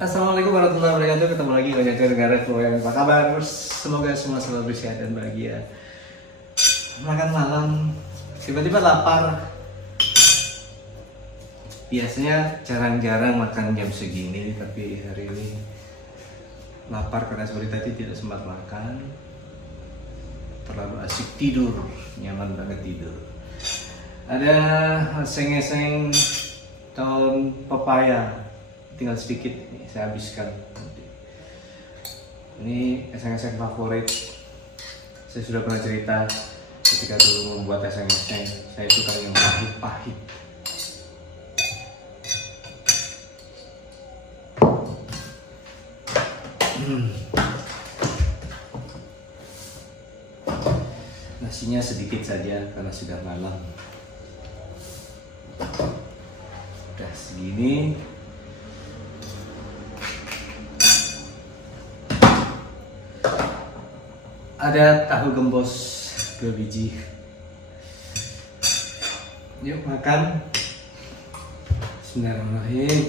Assalamualaikum warahmatullahi wabarakatuh. Ketemu lagi dengan negara yang apa kabar? Semoga semua selalu sehat dan bahagia. Makan malam, tiba-tiba lapar. Biasanya jarang-jarang makan jam segini, tapi hari ini lapar karena seperti tadi tidak sempat makan. Terlalu asik tidur, nyaman banget tidur. Ada oseng-oseng daun pepaya. Tinggal sedikit nih, saya habiskan. Ini eseng-eseng favorit. Saya sudah pernah cerita ketika dulu membuat eseng-eseng, saya suka yang pahit-pahit. Nasinya sedikit saja karena sudah malam. Udah segini. Ada tahu gembos 2 biji. Yuk makan. Bismillahirrahmanirrahim.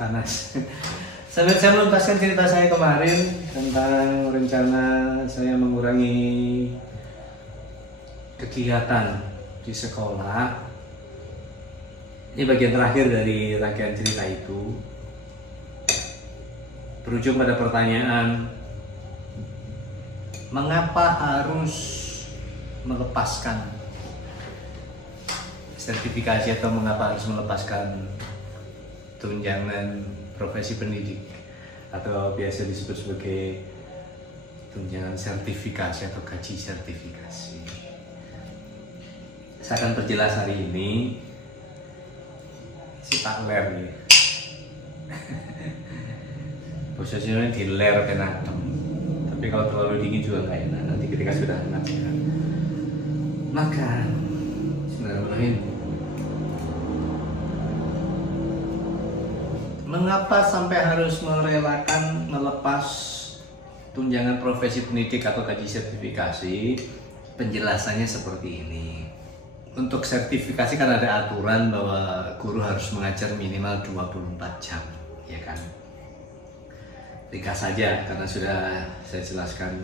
Panas. Saya melepaskan cerita saya kemarin tentang rencana saya mengurangi kegiatan di sekolah. Ini bagian terakhir dari rangkaian cerita itu. Berujung pada pertanyaan, mengapa harus melepaskan sertifikasi atau mengapa harus melepaskan tunjangan profesi pendidik atau biasa disebut sebagai tunjangan sertifikasi atau gaji sertifikasi. Saya akan perjelas hari ini. Si Pak Ler nih. Posisinya di ler kena adem. Tapi kalau terlalu dingin juga nggak enak. Nanti ketika sudah hangat ya. Makan. Bismillahirrahmanirrahim. Mengapa sampai harus merelakan melepas tunjangan profesi pendidik atau gaji sertifikasi? Penjelasannya seperti ini. Untuk sertifikasi kan ada aturan bahwa guru harus mengajar minimal 24 jam, ya kan? Ringkas saja karena sudah saya jelaskan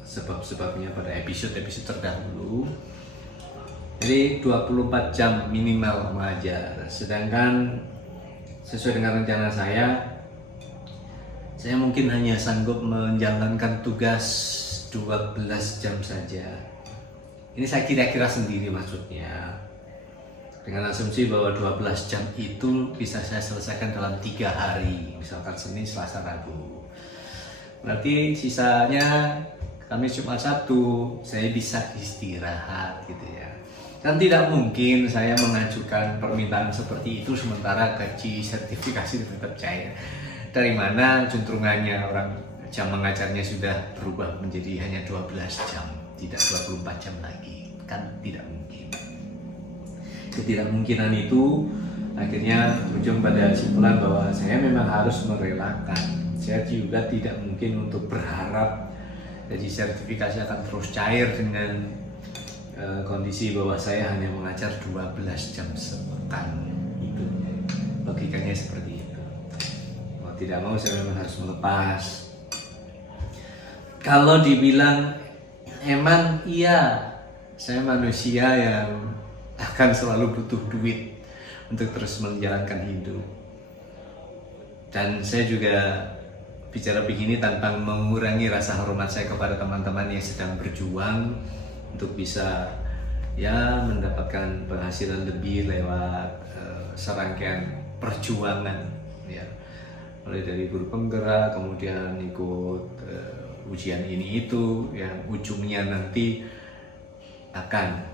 sebab-sebabnya pada episode-episode terdahulu. Jadi 24 jam minimal mengajar. Sedangkan sesuai dengan rencana saya mungkin hanya sanggup menjalankan tugas 12 jam saja. Ini saya kira-kira sendiri maksudnya. Dengan asumsi bahwa 12 jam itu bisa saya selesaikan dalam 3 hari. Misalkan Senin, Selasa, Rabu. Berarti sisanya Kamis, Jumat, Sabtu saya bisa istirahat gitu ya. Dan tidak mungkin saya mengajukan permintaan seperti itu sementara gaji sertifikasi tetap cair. Dari mana juntrungannya orang jam mengajarnya sudah berubah menjadi hanya 12 jam, tidak 24 jam lagi. Kan tidak mungkin. Ketidakmungkinan itu akhirnya berujung pada kesimpulan bahwa saya memang harus merelakan. Saya juga tidak mungkin untuk berharap gaji sertifikasi akan terus cair dengan kondisi bahwa saya hanya mengajar 12 jam sepekan. Itu logikanya seperti itu. Mau tidak mau saya memang harus melepas. Kalau dibilang emang iya, saya manusia yang akan selalu butuh duit untuk terus menjalankan hidup. Dan saya juga bicara begini tanpa mengurangi rasa hormat saya kepada teman-teman yang sedang berjuang untuk bisa ya mendapatkan penghasilan lebih lewat serangkaian perjuangan ya, mulai dari guru penggerak kemudian ikut ujian ini itu yang ujungnya nanti akan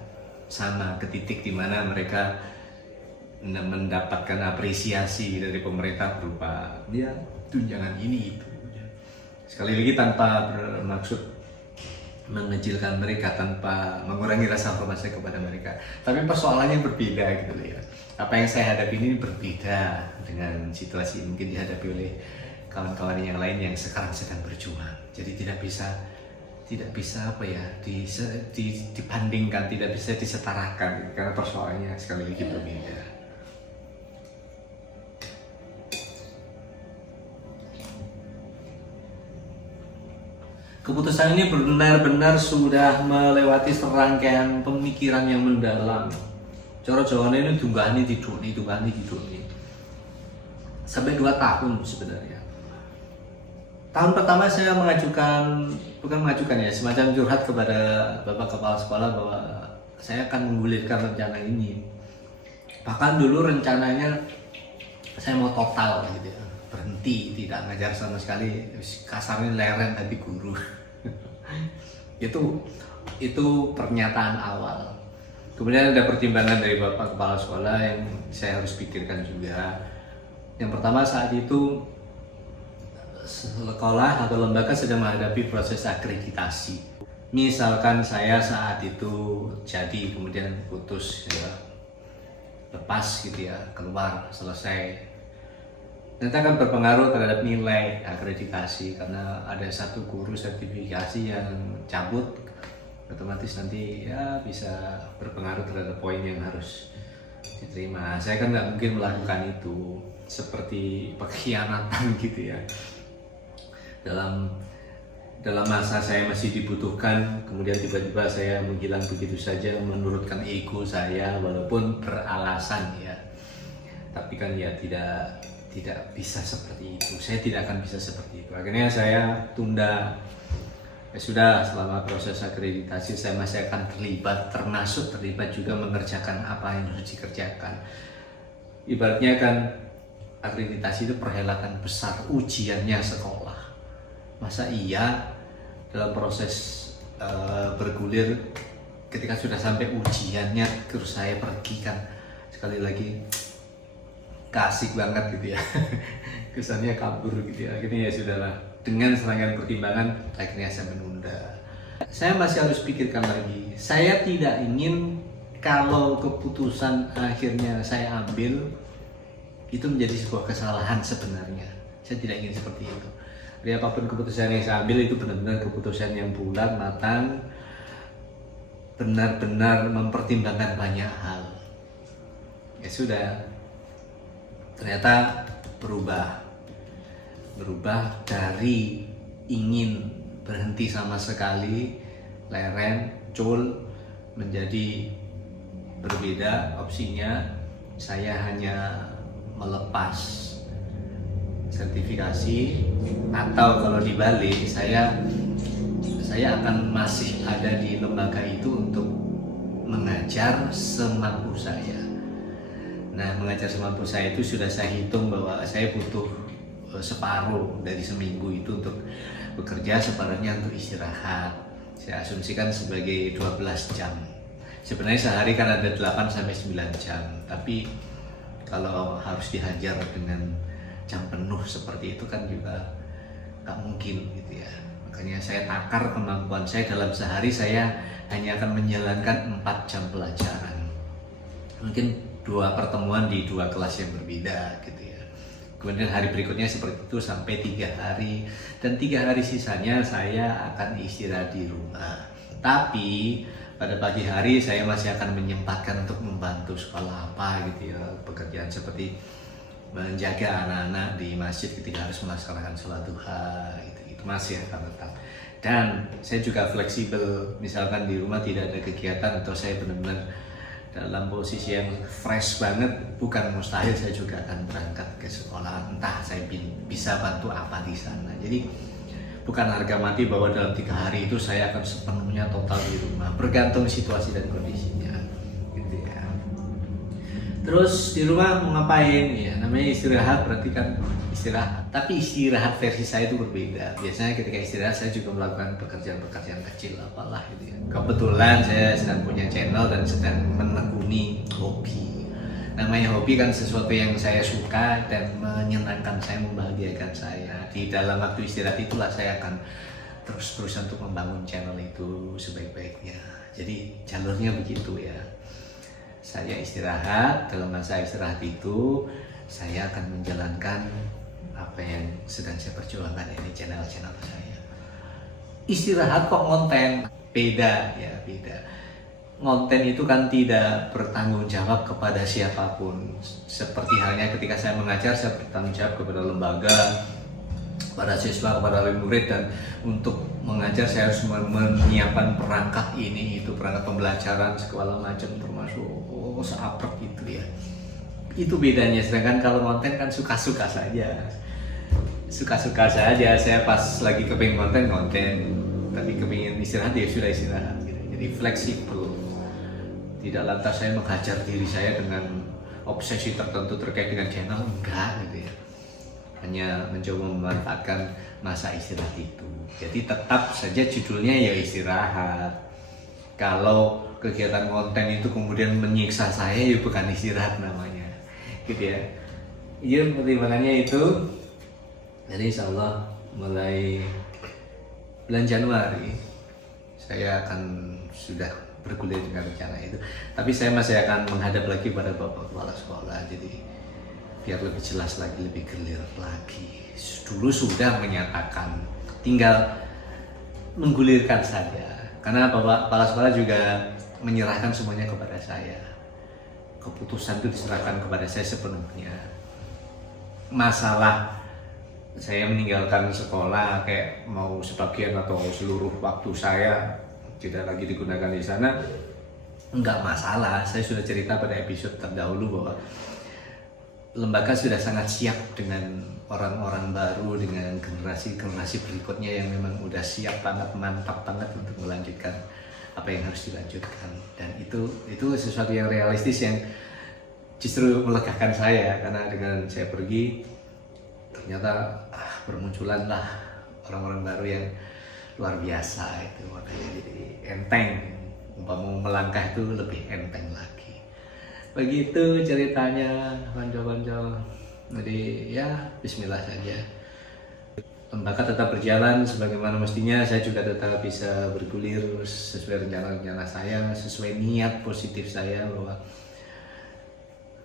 sama ke titik di mana mereka mendapatkan apresiasi dari pemerintah berupa ya tunjangan ini itu. Sekali lagi tanpa bermaksud mengecilkan mereka, tanpa mengurangi rasa hormat saya kepada mereka. Tapi persoalannya berbeda gitu ya. Apa yang saya hadapi ini berbeda dengan situasi yang mungkin dihadapi oleh kawan-kawan yang lain yang sekarang sedang berjuang. Jadi tidak bisa apa ya dibandingkan, tidak bisa disetarakan karena persoalannya sekali lagi berbeda. Keputusan ini benar-benar sudah melewati serangkaian pemikiran yang mendalam. Cara Jawane ini dunggahane didoni, sampai 2 tahun sebenarnya. Tahun pertama saya bukan mengajukan ya, semacam curhat kepada Bapak Kepala Sekolah bahwa saya akan menggulirkan rencana ini. Bahkan dulu rencananya saya mau total gitu ya, berhenti, tidak ngajar sama sekali, kasarnya leren tapi guru. itu pernyataan awal. Kemudian ada pertimbangan dari Bapak Kepala Sekolah yang saya harus pikirkan juga. Yang pertama, saat itu sekolah atau lembaga sedang menghadapi proses akreditasi. Misalkan saya saat itu jadi kemudian putus ya, lepas gitu ya, keluar, selesai, nanti akan berpengaruh terhadap nilai akreditasi karena ada satu guru sertifikasi yang cabut, otomatis nanti ya bisa berpengaruh terhadap poin yang harus diterima. Saya kan nggak mungkin melakukan itu, seperti pengkhianatan gitu ya. Dalam masa saya masih dibutuhkan, kemudian tiba-tiba saya menghilang begitu saja menurutkan ego saya, walaupun beralasan ya. Tapi kan ya tidak bisa seperti itu. Saya tidak akan bisa seperti itu. Akhirnya saya tunda. Ya sudah, selama proses akreditasi saya masih akan termasuk terlibat juga mengerjakan apa yang harus dikerjakan. Ibaratnya kan akreditasi itu perhelatan besar, ujiannya sekolah. Masa iya dalam proses bergulir ketika sudah sampai ujiannya terus saya pergi, kan sekali lagi kasih banget gitu ya. Kesannya kabur gitu ya. Akhirnya ya sudahlah, dengan serangkaian pertimbangan akhirnya saya menunda. Saya masih harus pikirkan lagi. Saya tidak ingin kalau keputusan akhirnya saya ambil itu menjadi sebuah kesalahan sebenarnya. Saya tidak ingin seperti itu. Jadi apapun keputusan yang saya ambil itu benar-benar keputusan yang bulat, matang, benar-benar mempertimbangkan banyak hal. Ya sudah, ternyata berubah dari ingin berhenti sama sekali, leren, cul, menjadi berbeda opsinya. Saya hanya melepas sertifikasi, atau kalau dibalik saya akan masih ada di lembaga itu untuk mengajar semampu saya. Nah, mengajar semampu saya itu sudah saya hitung bahwa saya butuh separuh dari seminggu itu untuk bekerja, separuhnya untuk istirahat. Saya asumsikan sebagai 12 jam. Sebenarnya sehari kan ada 8 sampai 9 jam, tapi kalau harus dihajar dengan jam penuh seperti itu kan juga gak mungkin gitu ya. Makanya saya takar kemampuan saya, dalam sehari saya hanya akan menjalankan 4 jam pelajaran. Mungkin 2 pertemuan di 2 kelas yang berbeda gitu ya. Kemudian hari berikutnya seperti itu sampai 3 hari, dan 3 hari sisanya saya akan istirahat di rumah. Tapi pada pagi hari saya masih akan menyempatkan untuk membantu sekolah apa gitu ya, pekerjaan seperti menjaga anak-anak di masjid ketika harus melaksanakan sholat duha itu masih akan tetap. Dan saya juga fleksibel, misalkan di rumah tidak ada kegiatan atau saya benar-benar dalam posisi yang fresh banget, bukan mustahil saya juga akan berangkat ke sekolah, entah saya bisa bantu apa di sana. Jadi bukan harga mati bahwa dalam 3 hari itu saya akan sepenuhnya total di rumah, bergantung situasi dan kondisinya gitu ya. Terus di rumah mau ngapain ya, namanya istirahat berarti kan istirahat, tapi istirahat versi saya itu berbeda. Biasanya ketika istirahat saya juga melakukan pekerjaan-pekerjaan kecil apalah gitu ya. Kebetulan saya sedang punya channel dan sedang menekuni hobi. Namanya hobi kan sesuatu yang saya suka dan menyenangkan saya, membahagiakan saya. Di dalam waktu istirahat itulah saya akan terus-terusan untuk membangun channel itu sebaik-baiknya. Jadi jalurnya begitu ya. Saya istirahat, dalam masa istirahat itu saya akan menjalankan apa yang sedang saya perjuangkan, ini channel-channel saya. Istirahat kok ngonten? Beda ya, beda. Ngonten itu kan tidak bertanggung jawab kepada siapapun. Seperti halnya ketika saya mengajar, saya bertanggung jawab kepada lembaga, kepada siswa, kepada murid, dan untuk mengajar saya harus menyiapkan perangkat ini itu, perangkat pembelajaran segala macam, termasuk seaprek gitu ya. Itu bedanya. Sedangkan kalau konten kan suka-suka saja, saya pas lagi kepingin konten, tapi kepingin istirahat ya sudah istirahat gitu. Jadi fleksibel, tidak lantas saya menghajar diri saya dengan obsesi tertentu terkait dengan channel, enggak gitu ya. Hanya mencoba memanfaatkan masa istirahat itu. Jadi tetap saja judulnya ya istirahat. Kalau kegiatan konten itu kemudian menyiksa saya, ya bukan istirahat namanya, gitu ya. Iya, pertimbangannya itu. Jadi insya Allah mulai bulan Januari saya akan sudah bergulir dengan rencana itu. Tapi saya masih akan menghadap lagi pada Bapak Kepala Sekolah. Jadi biar lebih jelas lagi, lebih clear lagi. Dulu sudah menyatakan, tinggal menggulirkan saja. Karena Bapak Kepala Sekolah juga menyerahkan semuanya kepada saya. Keputusan itu diserahkan kepada saya sepenuhnya. Masalah saya meninggalkan sekolah kayak mau sebagian atau seluruh waktu saya tidak lagi digunakan di sana, enggak masalah. Saya sudah cerita pada episode terdahulu bahwa lembaga sudah sangat siap dengan orang-orang baru, dengan generasi berikutnya yang memang udah siap banget, mantap banget untuk melanjutkan apa yang harus dilanjutkan. Dan itu sesuatu yang realistis yang justru melegakan saya, karena dengan saya pergi ternyata bermunculan lah orang-orang baru yang luar biasa itu, makanya jadi enteng, mau melangkah itu lebih enteng lagi. Begitu ceritanya konco-konco. Jadi ya bismillah saja. Lembaga tetap berjalan sebagaimana mestinya, saya juga tetap bisa bergulir sesuai rencana-rencana saya, sesuai niat positif saya bahwa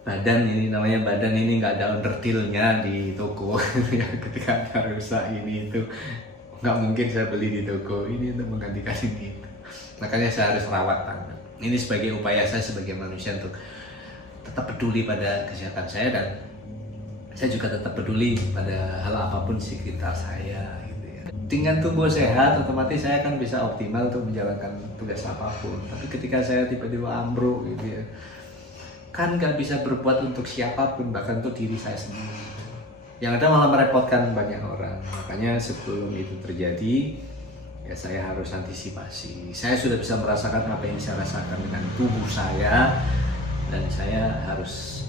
badan ini nggak ada underdealnya di toko. Ketika ada rusak ini itu nggak mungkin saya beli di toko ini untuk menggantikan ini itu. Makanya saya harus rawat tangan. Ini sebagai upaya saya sebagai manusia untuk tetap peduli pada kesehatan saya, dan saya juga tetap peduli pada hal apapun sekitar saya gitu ya. Dengan tubuh sehat otomatis saya akan bisa optimal untuk menjalankan tugas apapun. Tapi ketika saya tiba-tiba ambruk gitu ya, kan nggak bisa berbuat untuk siapapun, bahkan untuk diri saya sendiri. Yang ada malah merepotkan banyak orang. Makanya sebelum itu terjadi, ya saya harus antisipasi. Saya sudah bisa merasakan apa yang saya rasakan dengan tubuh saya, dan saya harus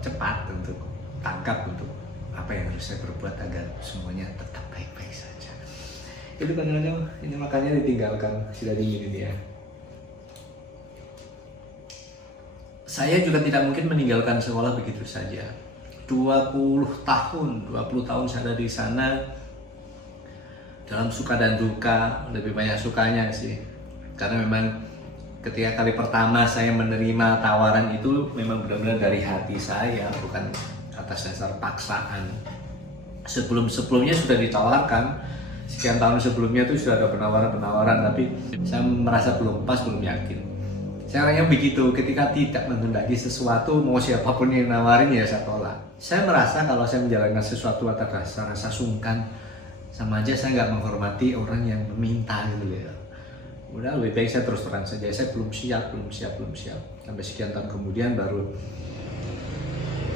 cepat untuk tangkap untuk apa yang harus saya perbuat agar semuanya tetap baik-baik saja. Itu kan ini makanya ditinggalkan, sudah dingin ini ya. Saya juga tidak mungkin meninggalkan sekolah begitu saja. 20 tahun saya ada di sana, dalam suka dan duka, lebih banyak sukanya sih. Karena memang ketika kali pertama saya menerima tawaran itu memang benar-benar dari hati saya, bukan atas dasar paksaan. Sebelumnya sudah ditawarkan, sekian tahun sebelumnya itu sudah ada penawaran, tapi saya merasa belum pas, belum yakin. Saya orangnya begitu, ketika tidak menghendaki sesuatu, mau siapapun yang nawarin ya saya tolak. Saya merasa kalau saya menjalankan sesuatu atas dasar rasa sungkan, sama aja saya nggak menghormati orang yang meminta gitu ya. Udah lebih baik saya terus terang saja, saya belum siap. Sampai sekian tahun kemudian baru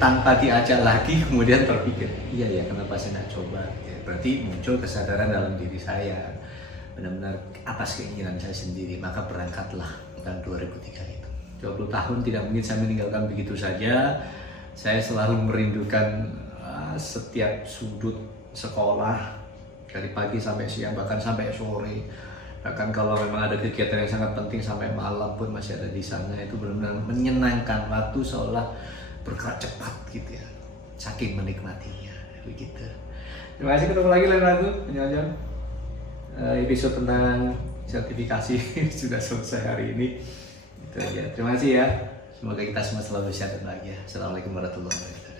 tanpa diajak lagi kemudian terpikir, iya ya kenapa saya nggak coba. Ya, berarti muncul kesadaran dalam diri saya, benar-benar atas keinginan saya sendiri, maka berangkatlah tahun 2003 itu. 20 tahun tidak mungkin saya meninggalkan begitu saja. Saya selalu merindukan setiap sudut sekolah, dari pagi sampai siang, bahkan sampai sore. Bahkan kalau memang ada kegiatan yang sangat penting sampai malam pun masih ada di sana. Itu benar-benar menyenangkan, waktu seolah bergerak cepat gitu ya, saking menikmatinya begitu. Terima kasih, ketemu lagi lain waktu penjelasan episode tentang sertifikasi sudah selesai hari ini. Itu aja. Terima kasih ya. Semoga kita semua selalu sehat dan bahagia. Assalamualaikum warahmatullahi wabarakatuh.